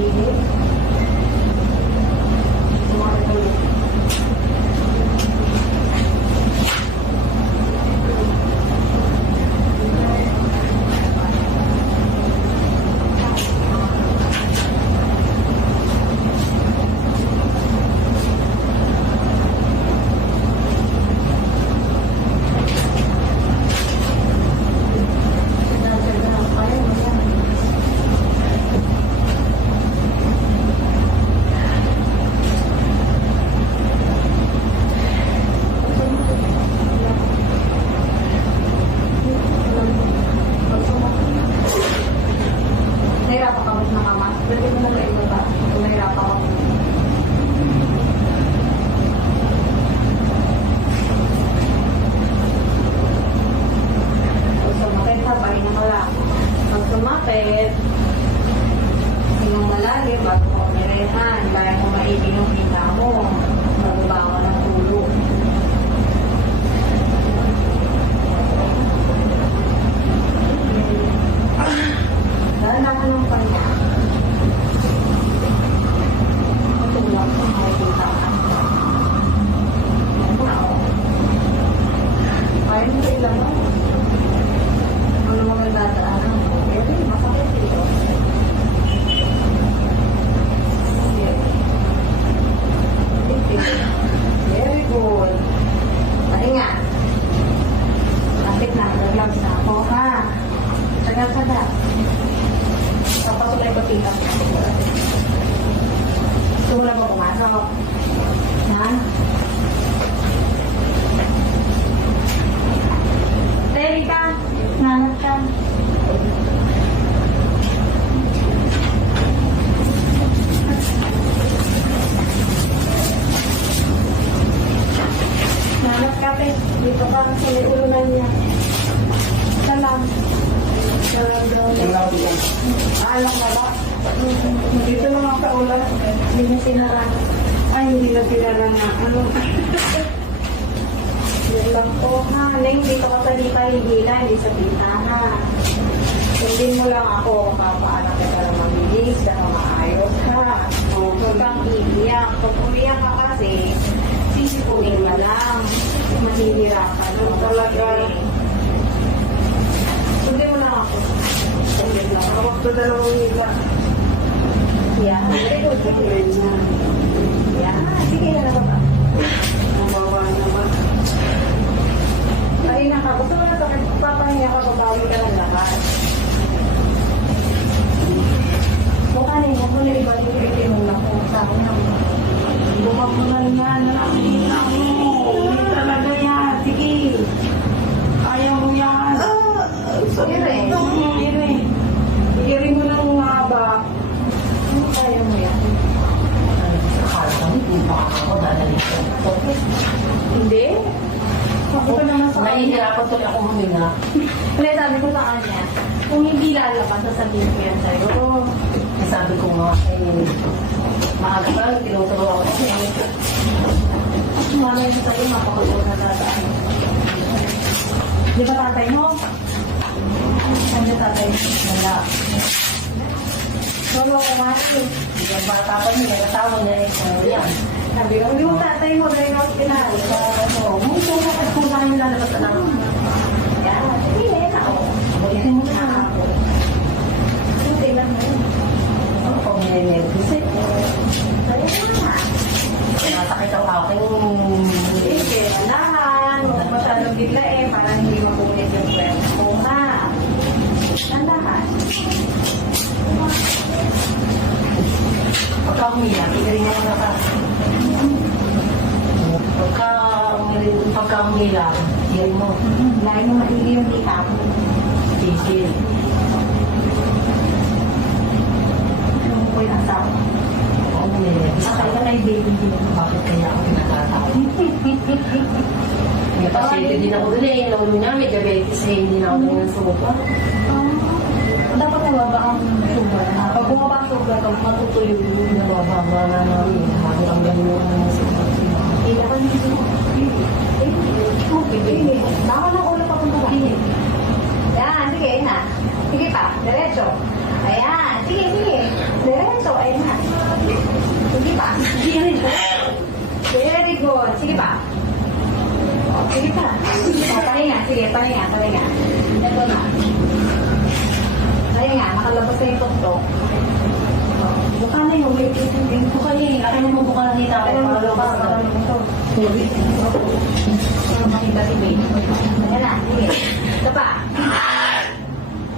mainit. Sumakit ulit. Nahirapan ka ba na kama? Pwede mo na kayo ba? Kung nahirapan ka. Pag sumapit ha, pahinga mo lang. Pag sumapit, hingang malalim, bago mo umirehan, kaya mo maibig yung hinga mo. Magubawa ng tulo. Dahil ako ng panya. Ito lang kung makikita ka. Kaya mo sa ilang mo. Ano mo nagdadaanan mo? Pero masakit dito. Very good. Pahinga. Lapit na. Relax na ako ha. Sagal-sagal. Tapos ulit ba tingkat? Gusto mo na ba pumasok? Ha? Teri ka? Nangat ka? Nangat ka, Pe. Dito ka sa may ulunan niya. Salam. Salam daw. Alam na ba? Dito lang ang kaulan. Hindi na sinara. Ay, hindi na sinara na. Ano? Yan lang po ha. Neng, dito ka sa hila, hindi sa ha. Sundin mo lang ako. Papaanak ka para mabilis, saka maayos ha. Huwag kang iiyak. Pag umiyak ka kasi, sisipunin ka lang. Mahihirapan. Talaga. Sundin mo lang ako. Sundin lang. Ako ito dalawang higa. Yan. Yan. Sige na lang ba? Mabawa naman. Pahinga ka. Gusto mo na ito. Papahinga ka. Pabawi ka ng lakas. Mukha niya. Kung naiba yung itinula ko. Sabi na mo. Bumakunan na. Nakakita mo. Hindi talaga yan. Sige. Ayaw mo yan. Ire. Ire mo lang haba. Ayaw mo yan. Hindi. Ako pa naman sa kanya. Nahihirapan tuloy ako huminga. Hindi, sabi ko sa kanya, kung hindi lalabas, sasabihin ko yan sa'yo. Sabi ko nga, maaga pa, tinuturo ako kasi. Mamaya sa sa'yo, mapakulong na dadaan. Di ba tatay mo? Ano tatay mo? Wala. Wala ko mati. Yung bata pa niya, natawa niya yan. Sabi ko, hindi mo tatay mo, dahil ako pinahal. Muso ka kasi kung saan nila labas na lang. Yan, hindi na ako. Bulitin mo na ako. Hindi lang mo yun. Ako pag nire-nervous eh. Kaya nga. Nasakit ang aking... Sige, anahan. Huwag masyadong biglain para hindi mapunit yung pwede ko ha. Anahan. Pagka umiyak, igaling ako na ka. Pagka umiyak, yan mo. Lagi mo maigi yung hika mo. Tigil. Yung ko yung asawa. Oo, umiyak. Akay ka na yung baby din. Bakit kaya ako pinatatawa? May pasyente din ako dun eh. Lolo niya, may diabetes eh. Hindi na ako ganyan sopa. Dapat nababa ang sugar. Pag bumaba ang sugar, matutuyo yun. Nabababa na namin. Hanggang ganyan ang sopa. Kaya ka nito. Baka na ulo pa kung baka. Yan, sige na. Sige pa, diretso. Ayan, sige. Diretso. dito. Ayun na. Sige pa. Very good. Very good. Sige pa. O, sige pa. O, pahinga. Sige, pahinga. Pahinga. Ito na. Pahinga. Nakalabas na yung tuktok. Buka na yung wait. Buka niya eh. Akin mo buka na dito. Para makita si Babe. Ayan na. Sige. Ito pa.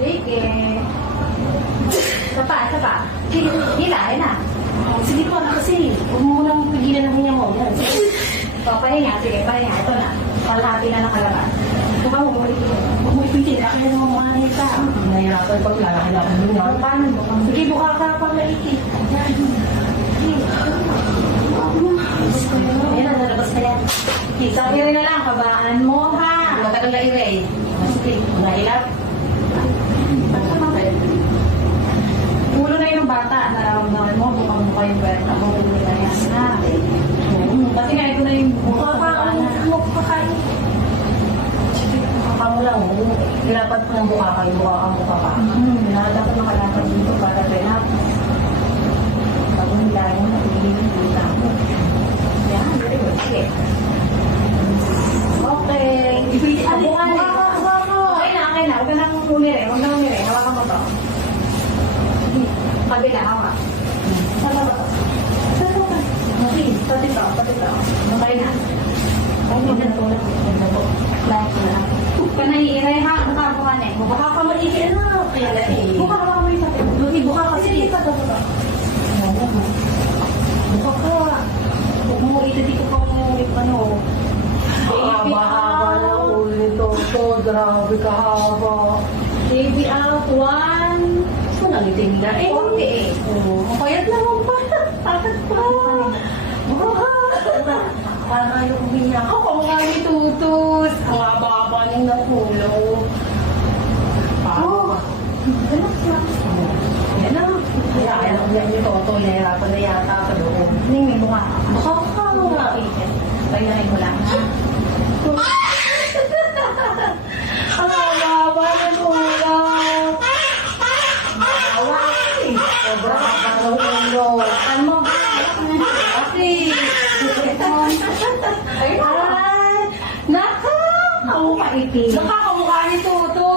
Sige. Ito pa. Ito pa. Sige. Hila. Ayan na. Sige po na kasi. Huwag mo nang pigilan ng hinya mo. Yan. O, pahinga. Sige, pahinga. Ito na. Kalahati na nakalabas. Buka mo. Huwag mo ipitin. Akin na naman mga nita. Nahirapan pag lalaki-laki mo na. Paano mo? Sige, buka ka pa maiki. Ayan na, nalabas na yan. Sa ire na lang. Kabaan mo, ha? Matagal na ire eh. Sige, nahilap. Ulo na yung bata. Nararamdaman mo. Bukang mukha yung berta mo. Ulo na yan, ha? Kasi nga ito na yung Buka pa ako. Ano ka kain? Buka mo lang. Nilapat ko ng buka kayo. Buka ka, buka ka. Dapat makalapad dito para relap. Bago hilahin na dito mo. Yan, very good. Sige. Okay. Ipitin Ah, buka na. buka ka. Okay na, okay na. Huwag ka nang umire. Huwag nang umire. Hawakan mo to. Kabila, hawak. Saan ba to? Saan ba to? Okay, pati to, pati to. Okay na. Okay na po. Lahat na. Huwag ka naiiray ha. Buka, buka na eh. Buka ka maiki na. Kaya na eh. Buka ka may sa Buka ka sige. Sige, pato, pato. Buka ka. Huwag mo itadito ka ng ano. Haba-haba na ulit to. Grabe ka haba. Baby out, one. Saan nangiting na eh? 48. Oo. Mapayat na mo pa. Takot pa. Parang ayaw umiyak. Ako nga ni Tutus. Ang haba-haba niyang nakulong. Oh. Relax lang. Yan na. Kaya yan yung toto. Nahirapan na yata pa doon. Ning, may bunga. Baka ka nga eh. Paglakin mo lang. Ang haba na kulang. Sobra ka ng ulo. Ano mo? Kasi. Ay, naka. Ako kaipin. Nakakamukha ni Tuto.